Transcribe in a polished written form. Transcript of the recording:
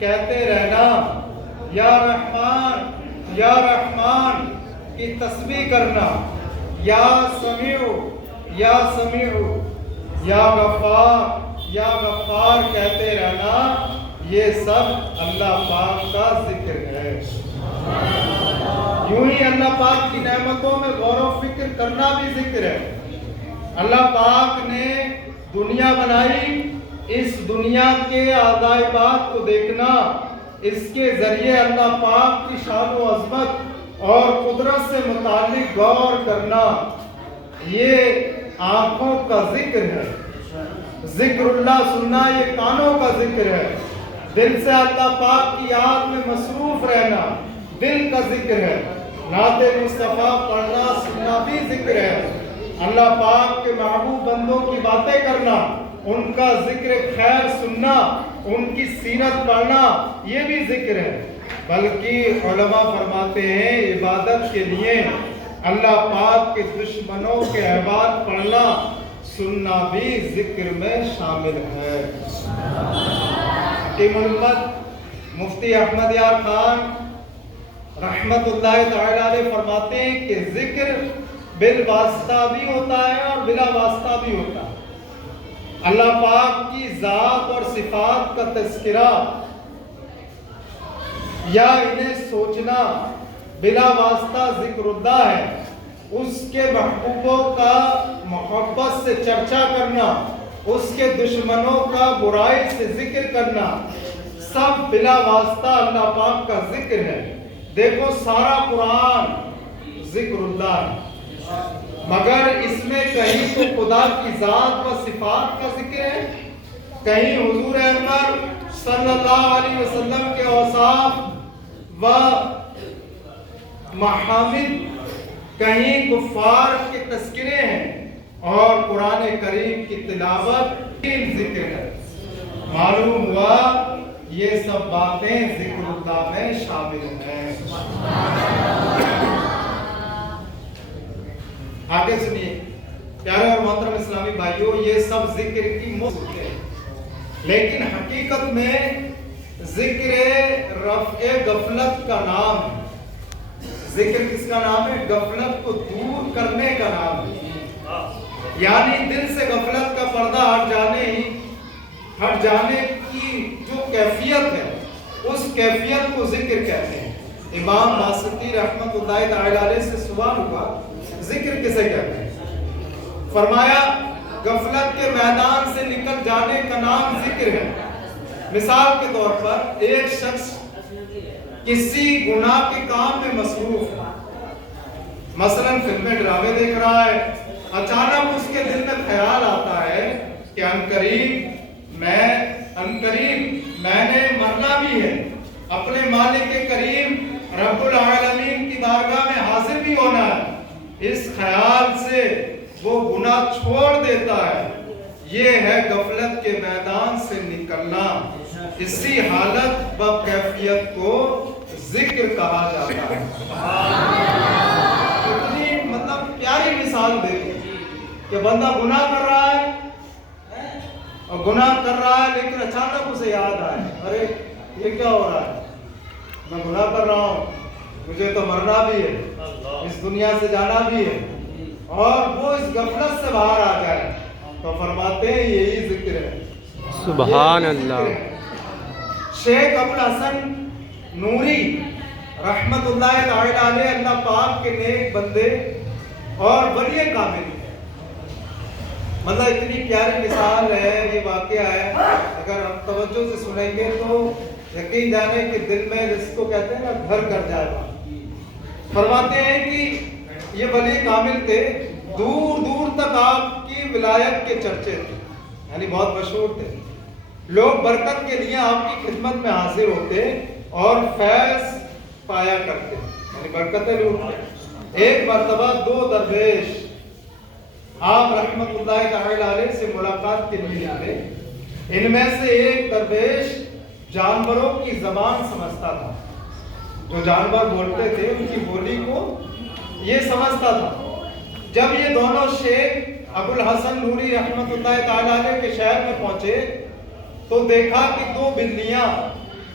کہتے رہنا، یا رحمان یا رحمان کی تسبیح کرنا، یا سمیع یا سمیع، یا غفار کہتے رہنا، یہ سب اللہ پاک کا ذکر ہے۔ یوں ہی اللہ پاک کی نعمتوں میں غور و فکر کرنا بھی ذکر ہے۔ اللہ پاک نے دنیا بنائی، اس دنیا کے عجائبات کو دیکھنا، اس کے ذریعے اللہ پاک کی شان و عظمت اور قدرت سے متعلق غور کرنا، یہ آنکھوں کا ذکر ہے۔ ذکر اللہ سننا یہ کانوں کا ذکر ہے۔ دل سے اللہ پاک کی یاد میں مصروف رہنا دل کا ذکر ہے۔ نعت مصطفیٰ پڑھنا سننا بھی ذکر ہے۔ اللہ پاک کے محبوب بندوں کی باتیں کرنا، ان کا ذکر خیر سننا، ان کی سیرت پڑھنا، یہ بھی ذکر ہے۔ بلکہ علماء فرماتے ہیں عبادت کے لیے اللہ پاک کے دشمنوں کے احوال پڑھنا سننا بھی ذکر میں شامل ہے۔ حکیم الامت مفتی احمد یار خان رحمت اللہ تعالی علیہ فرماتے ہیں کہ ذکر بالواسطہ بھی ہوتا ہے اور بلا واسطہ بھی ہوتا ہے۔ اللہ پاک کی ذات اور صفات کا تذکرہ یا انہیں سوچنا بلا واسطہ ذکر اللہ ہے۔ اس کے محبوبوں کا محبت سے چرچا کرنا، اس کے دشمنوں کا برائی سے ذکر کرنا، سب بلا واسطہ اللہ پاک کا ذکر ہے۔ دیکھو سارا قرآن ذکر اللہ ہے، مگر اس میں کہیں تو خدا کی ذات و صفات کا ذکر ہے، کہیں حضور اکرم صلی اللہ علیہ وسلم کے اوصاف و محامد، کہیں کفار کے تذکرے ہیں، اور قرآن کریم کی تلاوت ذکر ہے۔ معلوم ہوا یہ سب باتیں ذکر اللہ میں شامل ہیں۔ آگے سنیے پیارے اور محترم اسلامی بھائیوں، یہ سب ذکر کی مفت ہے، لیکن حقیقت میں ذکر رفع غفلت کا نام ہے۔ ذکر کس کا نام ہے؟ غفلت کو دور کرنے کا نام ہے۔ یعنی دل سے غفلت کا پردہ ہٹ جانے کی جو کیفیت ہے، اس کیفیت کو ذکر کہتے ہیں۔ امام ماستی رحمت اللہ تعالی علیہ سے سوال ہوا ذکر کسے کہتے ہیں؟ فرمایا غفلت کے میدان سے نکل جانے کا نام ذکر ہے۔ مثال کے طور پر ایک شخص کسی گناہ کے کام میں مصروف ہے، مثلا فلمیں ڈرامے دیکھ رہا ہے، اچانک اس کے دل میں خیال آتا ہے کہ عنقریب میں نے مرنا بھی ہے، اپنے مالک کریم رب العالمین کی بارگاہ میں حاضر بھی ہونا ہے۔ اس خیال سے وہ گناہ چھوڑ دیتا ہے۔ یہ ہے غفلت کے میدان سے نکلنا۔ اسی حالت و کیفیت کو ذکر کہا جاتا ہے۔ اتنی پیاری مثال دیتی کہ بندہ گناہ کر رہا ہے لیکن اچانک اسے یاد آئے، ارے یہ کیا ہو رہا ہے، میں گناہ کر رہا ہوں، مجھے تو مرنا بھی ہے، اس دنیا سے جانا بھی ہے، اور وہ اس غفلت سے باہر آ جائے تو فرماتے ہیں یہی ذکر ہے۔ سبحان اللہ۔ شیخ ابوالحسن نوری رحمت اللہ تعالی علیہ اللہ پاک کے نیک بندے اور ولی کامل ہیں۔ اتنی پیاری مثال ہے، یہ واقعہ ہے، اگر ہم توجہ سے سنیں گے تو یقین جانے کہ دل میں جس کو کہتے ہیں نا گھر کر جائے گا۔ فرماتے ہیں کہ یہ ولی کامل تھے، دور دور تک آپ کی ولایت کے چرچے تھے، یعنی بہت مشہور تھے۔ لوگ برکت کے لیے آپ کی خدمت میں حاضر ہوتے اور فیض پایا کرتے، یعنی برکتیں لوٹتے۔ ایک مرتبہ دو درویش آپ رحمت اللہ تعالی علیہ سے ملاقات کے لیے آئے۔ ان میں سے ایک درویش جانوروں کی زبان سمجھتا تھا، جو جانور بولتے تھے ان کی بولی کو یہ سمجھتا تھا۔ جب یہ دونوں شیخ ابوالحسن نوری رحمت اللہ تعالی علیہ کے شہر میں پہنچے تو دیکھا کہ دو بلیاں